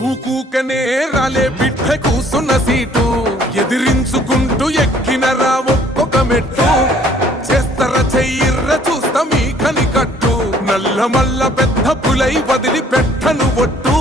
ఊకూకనే రాలే బిడ్డ కూసున్న సీటు ఎదిరించుకుంటూ ఎక్కినరా ఒక్కొక్క మెట్టు చేస్తర చెయ్యిర్ర చూస్తా మీ కనికట్టు నల్ల మల్ల పెద్ద పులై వదిలి పెట్టను ఒట్టు